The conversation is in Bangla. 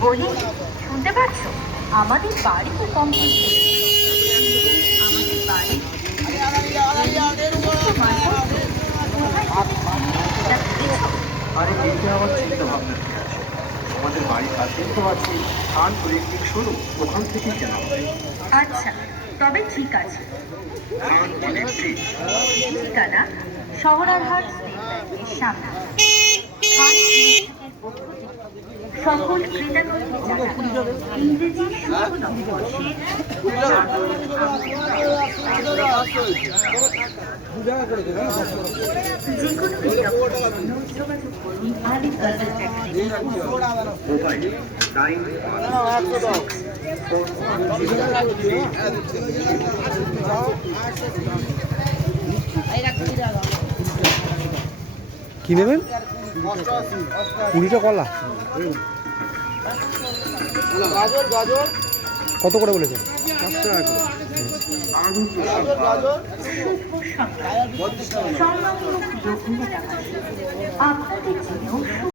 বলি শুনতে পাচ্ছ? আমাদের বাড়িতে কমপ্লিট আমাদের বাড়ি আরে এইটা আমার চিন্তা ভাবনা। আমাদের বাড়ির কাছেই তো আছে খান ইলেকট্রিক শোরুম ওখান থেকেই কেনা হবে আচ্ছা তবে ঠিক আছে খান ইলেকট্রিক ঠিকানা শহরানহাট স্টেট ব্যাংকের সামনে খান ইনস্টিটিউটের পক্ষ সকল জানান ইংরেজি শুভ নববর্ষের কি নেবেন? কুড়িটা কলা। গাজর গাজর। কত করে বলেছেন